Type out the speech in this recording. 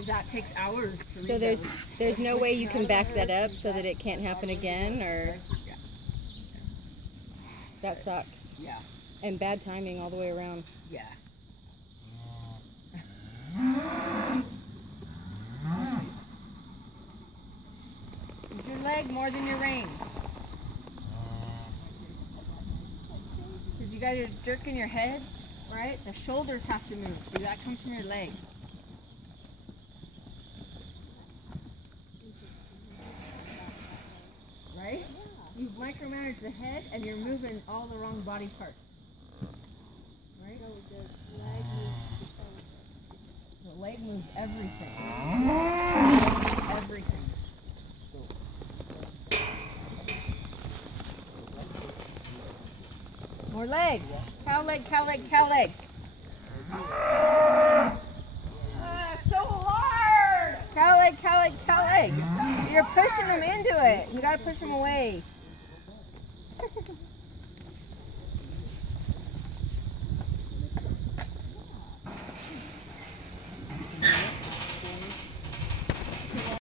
because that takes hours to So read there's no way you can back that up so that it can't happen again, or Yeah. that sucks. Yeah. And bad timing all the way around. Yeah. Use your leg more than your reins. Because you guys are jerking your head, right? The shoulders have to move. See, that comes from your leg. Right? You've micromanaged the head and you're moving all the wrong body parts. Right? The leg moves everything. Everything. More leg. Cow leg, cow leg, cow leg. So hard! Cow leg, cow leg, cow leg. You're pushing them into it. You gotta push them away.